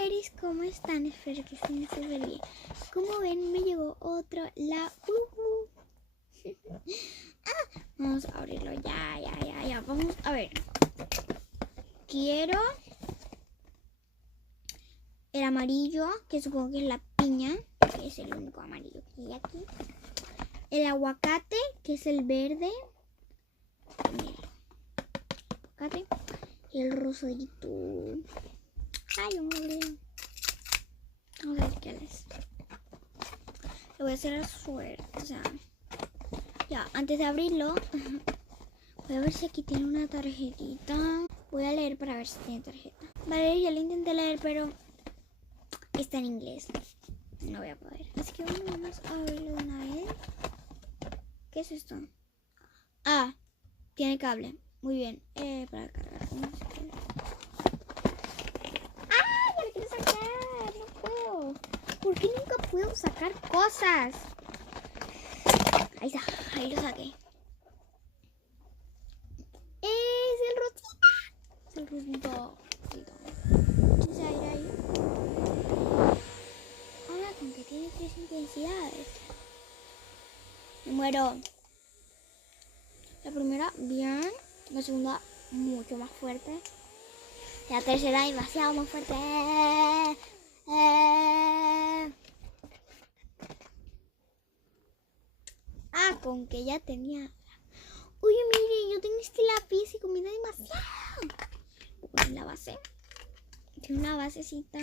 Ladies, ¿cómo están? Espero que estén súper bien. Como ven, me llegó otro Vamos a abrirlo ya. Vamos a ver. Quiero el amarillo, que supongo que es la piña, que es el único amarillo que hay aquí. El aguacate, que es el verde. Aguacate. Y el rosadito. Ay, un verde. Vamos a ver qué es. Lo voy a hacer a suerte. O sea, ya, antes de abrirlo, voy a ver si aquí tiene una tarjetita. Voy a leer para ver si tiene tarjeta. Vale, ya lo intenté leer, pero está en inglés. No voy a poder. Así que vamos a abrirlo de una vez. ¿Qué es esto? Ah, tiene cable. Muy bien. Para cargar. ¡Ah! Ya lo quiero sacar. No puedo. ¿Por qué nunca puedo sacar cosas? Ahí está. Ahí lo saqué. Es el rosita. Es el rosito. Entonces ahí. Ahora con que tiene 3 intensidades. Me muero. La primera, bien. La segunda, mucho más fuerte. La tercera, demasiado más fuerte. Ah, con que ya tenía. Oye, mire, yo tengo este lápiz y comida demasiado. Con la base. Tiene una basecita.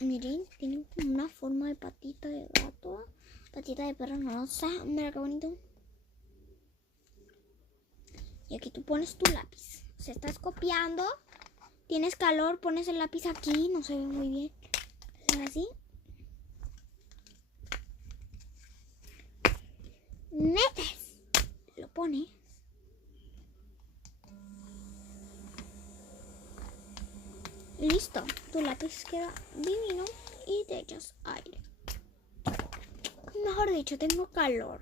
Miren, tiene como una forma de patita de gato. Patita de perro, no sé. Mira qué bonito. Y aquí tú pones tu lápiz. O sea, estás copiando. Tienes calor, pones el lápiz aquí. No se ve muy bien. Así. Metes. Lo pones. Listo. Tu lápiz queda divino. Y te echas aire. Mejor dicho, tengo calor.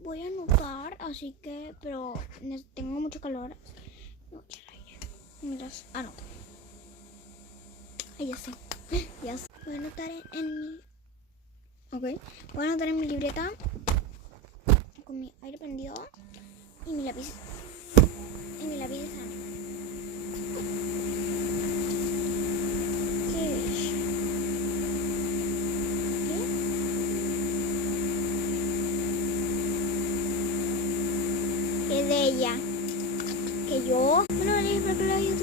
Voy a anotar, así que, pero tengo mucho calor. No echar aire. Mientras anoto. Ay, ya sé. Ya sé. Voy a anotar en mi. Ok. Voy a anotar en mi libreta. Con mi aire prendido. Y mi lápiz. Y mi lápiz de sangre. De ella que yo bueno, espero que les haya